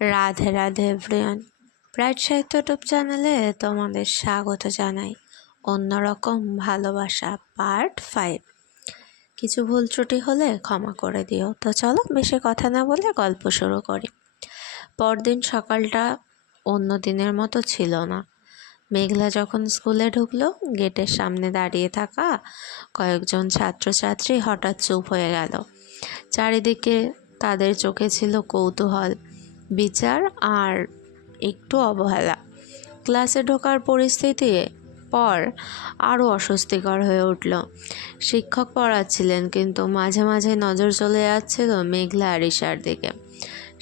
Radhe Radhe everyone, bright সাহিত্য YouTube চ্যানেলে তোমাদের স্বাগত জানাই। অন্যরকম ভালোবাসা পার্ট 5। কিছু ভুল ত্রুটি হলে ক্ষমা করে দিও। তো চলো বেশি কথা না বলে গল্প শুরু করি। পরদিন সকালটা অন্য দিনের মতো ছিল না। মেঘলা যখন স্কুলে ঢুকলো, গেটের সামনে দাঁড়িয়ে থাকা কয়েকজন ছাত্রছাত্রী হঠাৎ চুপ হয়ে গেল। চারিদিকে তাদের চোখে ছিল কৌতূহল, বিচার আর একটু অবহেলা। ক্লাসে ঢোকার পরিস্থিতি পর আরও অস্বস্তিকর হয়ে উঠল। শিক্ষক পড়াচ্ছিলেন, কিন্তু মাঝে মাঝে নজর চলে যাচ্ছিল মেঘলা আর ঈশার দিকে।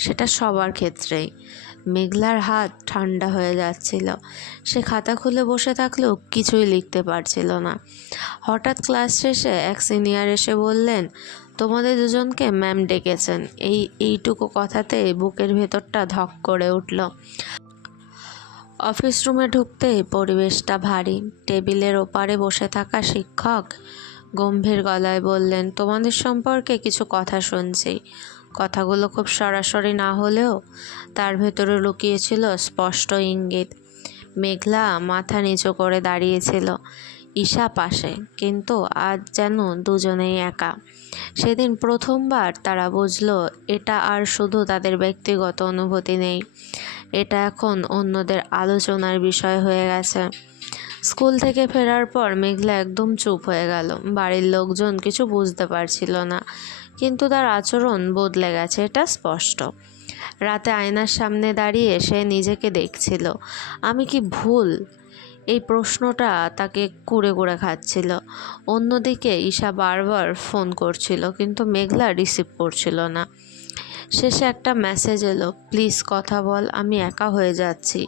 সেটা সবার ক্ষেত্রেই। মেঘলার হাত ঠান্ডা হয়ে যাচ্ছিল। সে খাতা খুলে বসে থাকলেও কিছুই লিখতে পারছিল না। হঠাৎ ক্লাস শেষে এক সিনিয়র এসে বললেন, তোমাদের দুজনকে ম্যাম ডেকেছেন। এইটুকু কথাতে বুকের ভেতরটা ধক করে উঠল। অফিস রুমে ঢুকতেই পরিবেশটা ভারী। টেবিলের ওপারে বসে থাকা শিক্ষক গম্ভীর গলায় বললেন, তোমাদের সম্পর্কে কিছু কথা শুনছি। কথাগুলো খুব সরাসরি না হলেও তার ভেতরে লুকিয়েছিল স্পষ্ট ইঙ্গিত। মেঘলা মাথা নিচু করে দাঁড়িয়েছিল, ঈশা পাশে, কিন্তু আজ যেন দুজনেই একা। সেদিন প্রথমবার তারা বুঝলো এটা আর শুধু তাদের ব্যক্তিগত অনুভূতি নেই, এটা এখন অন্যদের আলোচনার বিষয় হয়ে গেছে। স্কুল থেকে ফেরার পর মেঘলা একদম চুপ হয়ে গেল। বাড়ির লোকজন কিছু বুঝতে পারছিল না, কিন্তু তার আচরণ বদলে গেছে, এটা স্পষ্ট। রাতে আয়নার সামনে দাঁড়িয়ে সে নিজেকে দেখছিল। আমি কি ভুল? এই প্রশ্নটা তাকে কুড়ে কুড়ে খাচ্ছিল। অন্যদিকে ঈশা বারবার ফোন করছিল, কিন্তু মেঘলা রিসিভ করছিল না। শেষে একটা মেসেজ এলো, প্লিজ কথা বল, আমি একা হয়ে যাচ্ছি।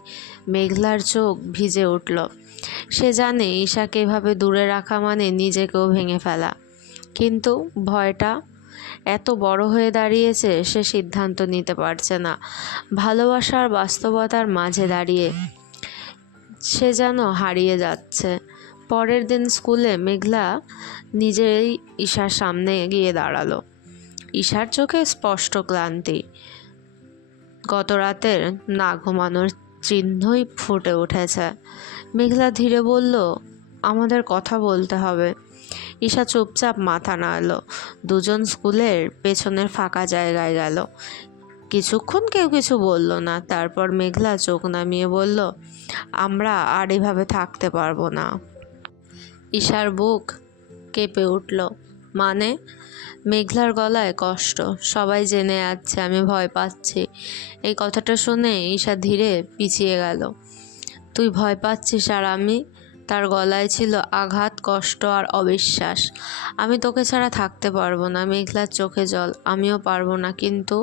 মেঘলার চোখ ভিজে উঠল। সে জানে ঈশাকে এভাবে দূরে রাখা মানে নিজেকেও ভেঙে ফেলা, কিন্তু ভয়টা এত বড় হয়ে দাঁড়িয়েছে, সে সিদ্ধান্ত নিতে পারছে না। ভালোবাসার বাস্তবতার মাঝে দাঁড়িয়ে সে যেন হারিয়ে যাচ্ছে। পরের দিন স্কুলে মেঘলা নিজেই ঈশার সামনে গিয়ে দাঁড়ালো। ঈশার চোখে স্পষ্ট ক্লান্তি, গত রাতের না ঘুমানোর চিহ্নই ফুটে উঠেছে। মেঘলা ধীরে বলল, আমাদের কথা বলতে হবে। ঈশা চুপচাপ মাথা নাড়ল। দুজন স্কুলের পেছনের ফাঁকা জায়গায় গেল। কিছুক্ষণ কেউ কিছু বলল না। তারপর মেঘলা চোখ নামিয়ে বলল, আমরা আর এভাবে থাকতে পারবো না। ঈশার বুক কেঁপে উঠল। মানে? মেঘলার গলায় কষ্ট। সবাই জেনে যাচ্ছে আমি ভয় পাচ্ছি। এই কথাটা শুনে ঈশা ধীরে পিছিয়ে গেল। তুই ভয় পাচ্ছিস আর আমি? তার গলায় ছিল আঘাত, কষ্ট আর অবিশ্বাস। আমি তোকে ছাড়া থাকতে পারবো না। মেঘলার চোখে জল। আমিও পারবো না। কিন্তু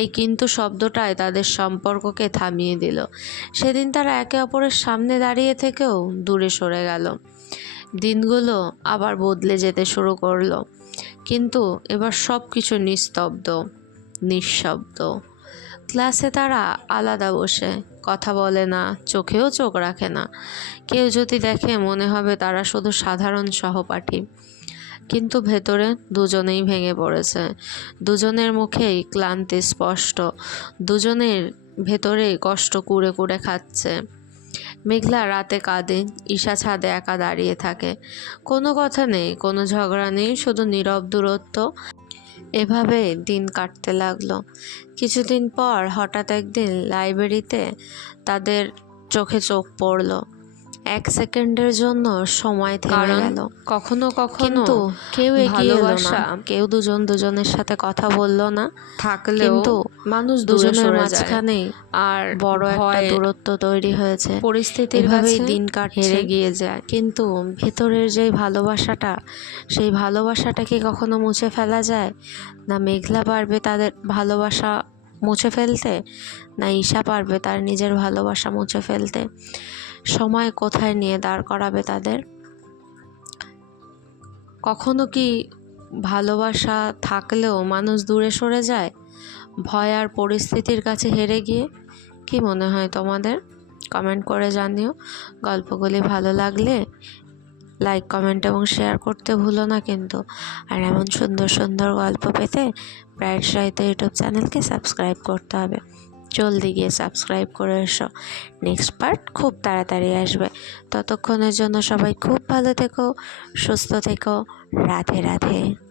এই কিন্তু শব্দটাই তাদের সম্পর্ককে থামিয়ে দিল। সেদিন তারা একে অপরের সামনে দাঁড়িয়ে থেকেও দূরে সরে গেল। দিনগুলো আবার বদলে যেতে শুরু করলো, কিন্তু এবার সব কিছু নিস্তব্ধ, নিঃশব্দ। ক্লাসে তারা আলাদা বসে কথা বলে না, চোখেও চোখ রাখে না। কেউ যদি দেখে মনে হবে তারা শুধু সাধারণ সহপাঠী, কিন্তু ভেতরে দুজনেই ভেঙে পড়েছে। দুজনের মুখেই ক্লান্তি স্পষ্ট, দুজনের ভেতরেই কষ্ট কুড়ে কুড়ে খাচ্ছে। মেঘলা রাতে কাঁদে, ঈশা ছাদে একা দাঁড়িয়ে থাকে। কোনো কথা নেই, কোনো ঝগড়া নেই, শুধু নীরব দূরত্ব। এভাবে দিন কাটতে লাগলো। কিছুদিন পর হঠাৎ একদিন লাইব্রেরিতে তাদের চোখে চোখ পড়লো। এক সেকেন্ডের জন্য সময় থেমে গেল। কখনো কখনো কিন্তু কেউ এগিয়ে এলো না, কেউ দুজনের সাথে কথা বলল না। থাকলেও কিন্তু মানুষ দুজনের মাঝখানে আর বড় একটা দূরত্ব তৈরি হয়েছে। পরিস্থিতির ভাবেই দিন কাটছে, হেরে গিয়ে যায়। কিন্তু ভেতরের যে ভালোবাসাটা, সেই ভালোবাসাটা কি কখনো মুছে ফেলা যায়? না মেঘলা পারবে তাদের ভালোবাসা মুছে ফেলতে, না ঈশা পারবে তার নিজের ভালোবাসা মুছে ফেলতে। সময় কোথায় নিয়ে দাঁড় করাবে তাদের? কখনো কি ভালোবাসা থাকলেও মানুষ দূরে সরে যায়, ভয় আর পরিস্থিতির কাছে হেরে গিয়ে? কি মনে হয় তোমাদের? কমেন্ট করে জানিও। গল্পগুলি ভালো লাগলে লাইক, কমেন্ট এবং শেয়ার করতে ভুলো না কিন্তু। আর এমন সুন্দর সুন্দর গল্প পেতে ব্রাইট সাহিত্য ইউটিউব চ্যানেলকে সাবস্ক্রাইব করতে হবে। জলদি গিয়ে সাবস্ক্রাইব করে এসো। নেক্সট পার্ট খুব তাড়াতাড়ি আসবে। ততক্ষণের জন্য সবাই খুব ভালো থেকো, সুস্থ থেকো। রাধে রাধে।